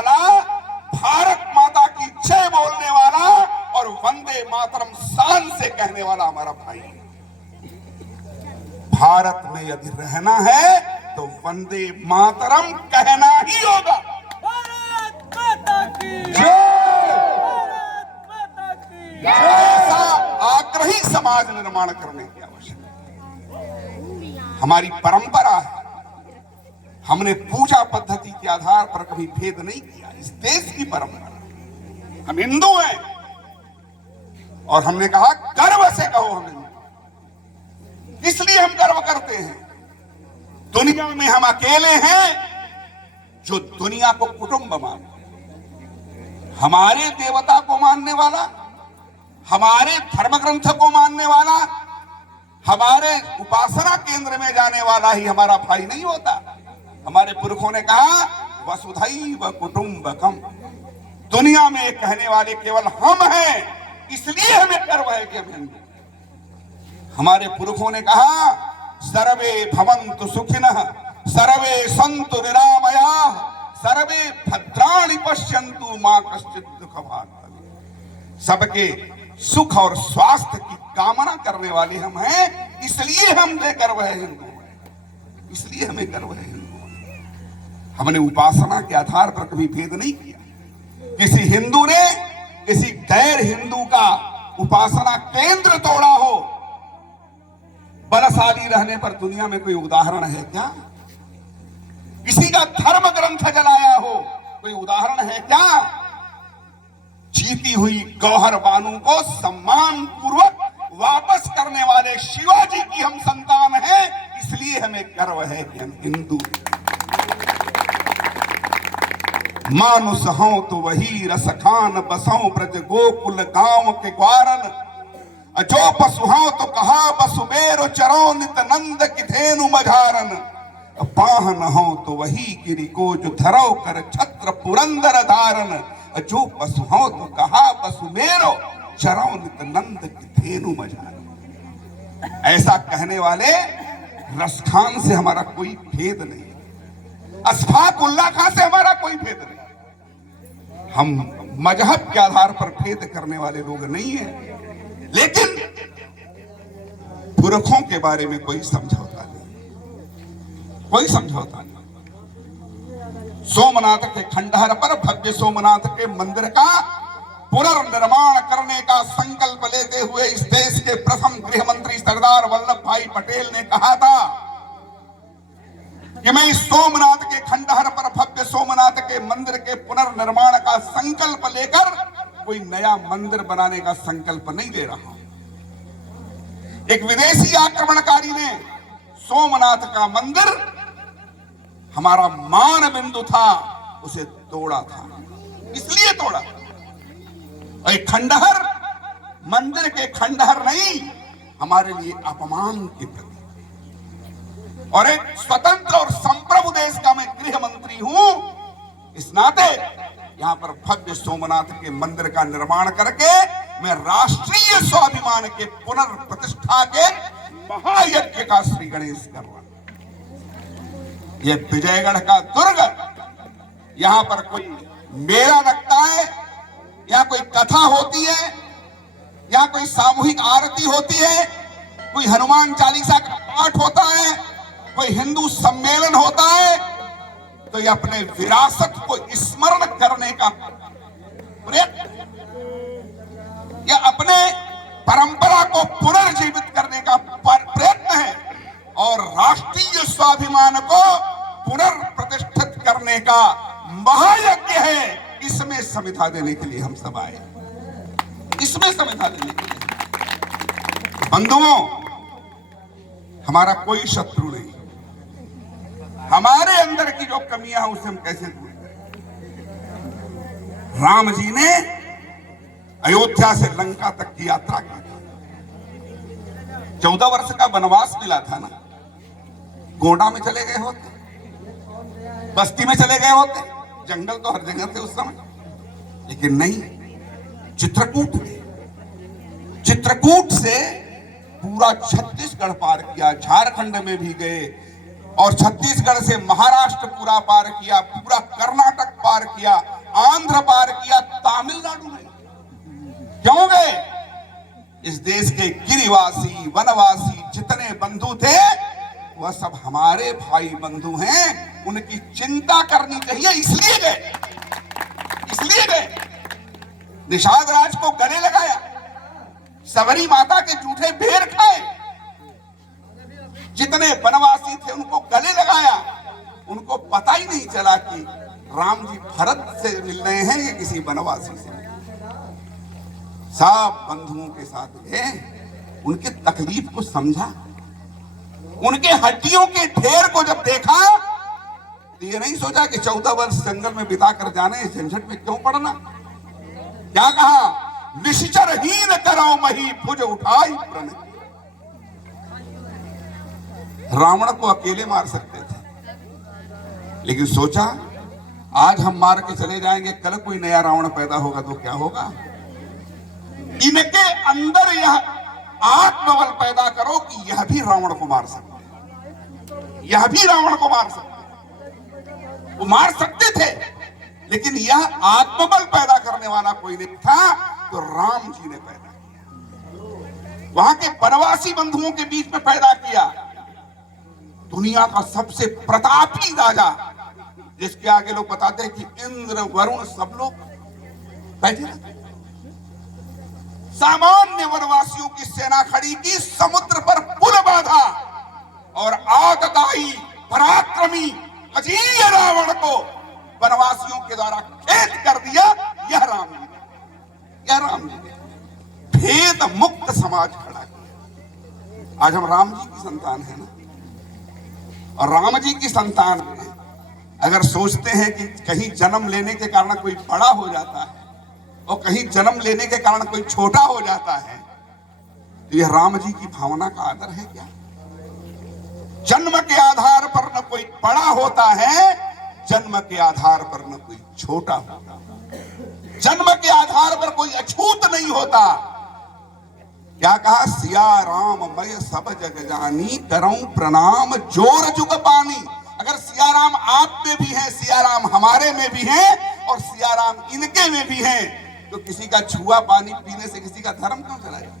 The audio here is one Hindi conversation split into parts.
वाला, भारत माता की जय बोलने वाला और वंदे मातरम शान से कहने वाला हमारा भाई है। भारत में यदि रहना है तो वंदे मातरम कहना ही होगा। भारत माता की जय। भारत माता की ऐसा आग्रही समाज निर्माण करने की आवश्यकता है। हमारी परंपरा है, हमने पूजा पद्धति के आधार पर कभी भेद नहीं किया। इस देश की परंपरा, हम हिंदू हैं और हमने कहा गर्व से कहो हम हिंदू। इसलिए हम गर्व करते हैं। दुनिया में हम अकेले हैं जो दुनिया को कुटुंब मानते हैं। हमारे देवता को मानने वाला, हमारे धर्म ग्रंथ को मानने वाला, हमारे उपासना केंद्र में जाने वाला ही हमारा भाई नहीं होता। हमारे पुरखों ने कहा वसुधैव कुटुंबकम, दुनिया में कहने वाले केवल हम हैं, इसलिए हमें गर्व है कि हम हिंदू। हमारे पुरखों ने कहा सर्वे भवन्तु सुखिनः, सर्वे सन्तु निरामयाः, सर्वे भद्राणि पश्यन्तु मा कश्चित् दुःखभाग् भवेत्। सबके सुख और स्वास्थ्य की कामना करने वाले हम हैं, इसलिए हमें गर्व है हिंदू, इसलिए हमें गर्व है हिंदू। हमने उपासना के आधार पर कभी भेद नहीं किया। किसी हिंदू ने किसी गैर हिंदू का उपासना केंद्र तोड़ा हो, बलशाली रहने पर दुनिया में कोई उदाहरण है क्या? किसी का धर्म ग्रंथ जलाया हो, कोई उदाहरण है क्या? जीती हुई गौहर बानू को सम्मान पूर्वक वापस करने वाले शिवाजी की हम संतान हैं, इसलिए हमें गर्व है कि हम हिंदू। मानुष हों तो वही रसखान बसों ब्रज गोकुल गांव के ग्वारन, जो पशु हों तो कहा बसुबेरो चरो नित नंद की धेनु मझारन, पाहन हो तो वही गिरि को जो धरो कर छत्र पुरंदर धारन, जो पशु हो तो कहा बसुमेरो चरो नित नंद की धेनु मझारन। ऐसा कहने वाले रसखान से हमारा कोई भेद नहीं, अशफाक उल्लाह खां से हमारा कोई भेद नहीं। हम मजहब के आधार पर भेद करने वाले लोग नहीं हैं, लेकिन पुरखों के बारे में कोई समझौता नहीं, कोई समझौता नहीं। सोमनाथ के खंडहर पर भव्य सोमनाथ के मंदिर का पुनर्निर्माण करने का संकल्प लेते हुए इस देश के प्रथम गृह मंत्री सरदार वल्लभ भाई पटेल ने कहा था कि मैं इस सोमनाथ के खंडहर पर भव्य सोमनाथ के मंदिर के पुनर्निर्माण का संकल्प लेकर कोई नया मंदिर बनाने का संकल्प नहीं ले रहा। एक विदेशी आक्रमणकारी ने सोमनाथ का मंदिर, हमारा मान बिंदु था, उसे तोड़ा था, इसलिए तोड़ा। एक खंडहर मंदिर के खंडहर नहीं, हमारे लिए अपमान की प्रतीक। और एक स्वतंत्र और संप्रभु देश का मैं गृह मंत्री हूं, इस नाते यहां पर भव्य सोमनाथ के मंदिर का निर्माण करके मैं राष्ट्रीय स्वाभिमान के पुनर्प्रतिष्ठा के महायज्ञ का श्री गणेश कर रहा हूं। यह विजयगढ़ का दुर्ग, यहां पर कोई मेला लगता है, यहां कोई कथा होती है, यहां कोई सामूहिक आरती होती है, कोई हनुमान चालीसा का पाठ होता है, कोई हिंदू सम्मेलन होता है, तो ये अपने विरासत को स्मरण करने का प्रयत्न, या अपने परंपरा को पुनर्जीवित करने का प्रयत्न है, और राष्ट्रीय स्वाभिमान को पुनर्प्रतिष्ठित करने का महायज्ञ है। इसमें संविधा देने के लिए हम सब आए, इसमें संविधा देने के लिए। बंधुओं, हमारा कोई शत्रु नहीं, हमारे अंदर की जो कमियां हैं उसे हम कैसे दूर करें। राम जी ने अयोध्या से लंका तक की यात्रा की थी, 14 वर्ष का वनवास मिला था ना। गोंडा में चले गए होते, बस्ती में चले गए होते, जंगल तो हर जगह थे उस समय, लेकिन नहीं, चित्रकूट गए। चित्रकूट से पूरा छत्तीसगढ़ पार किया, झारखंड में भी गए, और छत्तीसगढ़ से महाराष्ट्र पूरा पार किया, पूरा कर्नाटक पार किया, आंध्र पार किया, तमिलनाडु में क्यों गए? इस देश के गिरिवासी वनवासी जितने बंधु थे वह सब हमारे भाई बंधु हैं, उनकी चिंता करनी चाहिए, इसलिए गए, इसलिए गए। निषाद राज को गले लगाया, सबरी माता के जूठे बेर खाए, जितने वनवासी थे उनको गले लगाया। उनको पता ही नहीं चला कि राम जी भरत से मिल रहे हैं या किसी वनवासी से। सब बंधुओं के साथ गए, उनके तकलीफ को समझा, उनके हड्डियों के ढेर को जब देखा तो ये नहीं सोचा कि 14 वर्ष जंगल में बिताकर जाने इस झंझट में क्यों पड़ना। क्या कहा? निश्चरहीन करो मही भुज उठाई प्रण। रावण को अकेले मार सकते थे, लेकिन सोचा आज हम मार के चले जाएंगे, कल कोई नया रावण पैदा होगा तो क्या होगा। इनके अंदर यह आत्मबल पैदा करो कि यह भी रावण को मार सकते, यह भी रावण को मार सकते। वो मार सकते थे, लेकिन यह आत्मबल पैदा करने वाला कोई नहीं था, तो राम जी ने पैदा किया, वहां के वनवासी बंधुओं के बीच में पैदा किया। दुनिया का सबसे प्रतापी राजा, जिसके आगे लोग बताते हैं कि इंद्र वरुण सब लोग बैठे रहते, सामान्य वनवासियों की सेना खड़ी की, समुद्र पर पुल बांधा और आतताई पराक्रमी अजीय रावण को वनवासियों के द्वारा खेद कर दिया। यह राम जी ने, यह राम जी ने भेद मुक्त समाज खड़ा किया। आज हम राम जी की संतान है ना, और राम जी की संतान में अगर सोचते हैं कि कहीं जन्म लेने के कारण कोई बड़ा हो जाता है और कहीं जन्म लेने के कारण कोई छोटा हो जाता है, तो यह राम जी की भावना का आदर है क्या? जन्म के आधार पर न कोई बड़ा होता है, जन्म के आधार पर न कोई छोटा होता, जन्म के आधार पर कोई अछूत नहीं होता। क्या कहा? सिया राम मय सब जग जानी, करऊं प्रणाम जोर जुग पानी। अगर सिया राम आप में भी हैं, सिया राम हमारे में भी हैं और सिया राम इनके में भी हैं, तो किसी का छुआ पानी पीने से किसी का धर्म क्यों चला जाए?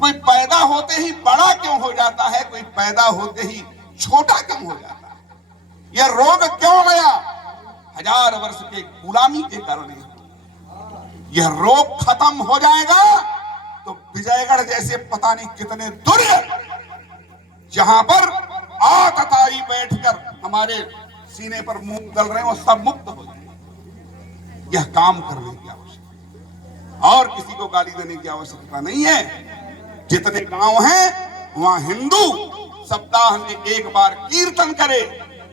कोई पैदा होते ही बड़ा क्यों हो जाता है, कोई पैदा होते ही छोटा क्यों हो जाता है? यह रोग क्यों गया? 1000 वर्ष के गुलामी के कारण। यह रोग खत्म हो जाएगा तो विजयगढ़ जैसे पता नहीं कितने दुर्ग, जहां पर आतताई बैठकर हमारे सीने पर मुंह दल रहे हैं, वो सब मुक्त हो जाए। यह काम करने की आवश्यकता, और किसी को गाली देने की आवश्यकता नहीं है। जितने गांव हैं वहां हिंदू सप्ताह में एक बार कीर्तन करे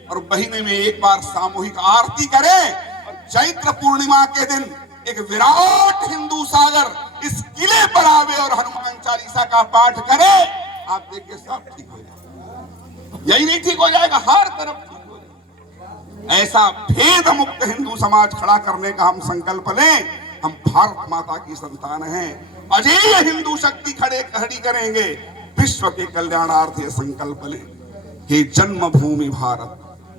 और महीने में एक बार सामूहिक आरती करे, और चैत्र पूर्णिमा के दिन एक विराट हिंदू सागर इस किले पर आवे और हनुमान चालीसा का पाठ करे। आप देखिए सब ठीक हो जाएगा। यही नहीं ठीक हो जाएगा, हर तरफ ठीक हो जाएगा। ऐसा भेद मुक्त हिंदू समाज खड़ा करने का हम संकल्प लें। हम भारत माता की संतान हैं, अजेय हिंदू शक्ति खड़ी करेंगे, विश्व के कल्याणार्थ ये संकल्प लें। हे जन्मभूमि भारत,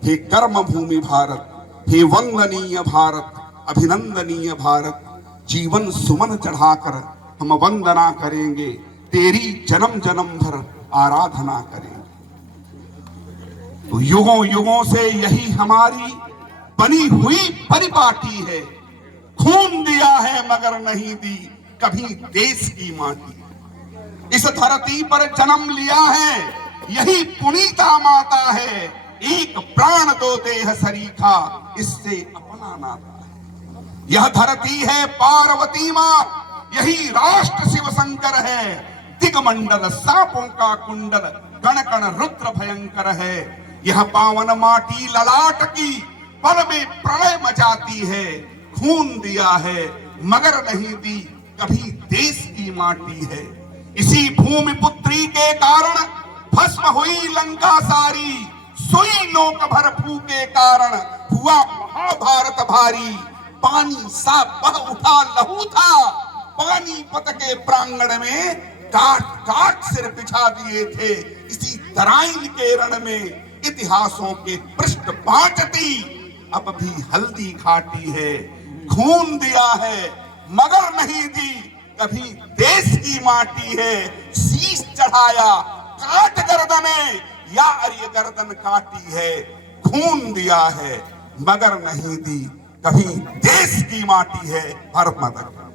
हे कर्म भूमि भारत, हे वंदनीय भारत, अभिनंदनीय भारत, जीवन सुमन चढ़ाकर हम वंदना करेंगे, तेरी जन्म जन्म भर आराधना करेंगे। तो युगों युगों से यही हमारी बनी हुई परिपाटी है। खून दिया है मगर नहीं दी कभी देश की माटी। इस धरती पर जन्म लिया है यही पुनीता माता है। एक प्राण दो देह सरीखा, इससे अपना नाता है। यह धरती है पार्वती मां, यही राष्ट्र शिव शंकर है। दिगमंडल सांपों का कुंडल, कण कण रुद्र भयंकर है। यह पावन माटी ललाट की पल में प्रलय मचाती है। खून दिया है मगर नहीं दी कभी देश की माटी है। इसी भूमि पुत्री के कारण भस्म हुई लंका सारी। सुई नोक भर फूके कारण हुआ महाभारत भारी। पानी सा बह उठा लहू था, पानीपत के प्रांगण में काट काट सिर बिछा दिए थे। इसी तराइन के रण में इतिहासों के पृष्ठ बांटती अब भी हल्दी खाटी है, खून दिया है मगर नहीं दी कभी देश की माटी है। शीश चढ़ाया काट गर्दने यार ये गर्दन काटी है, खून दिया है मगर नहीं दी कभी देश की माटी है। भारत माता की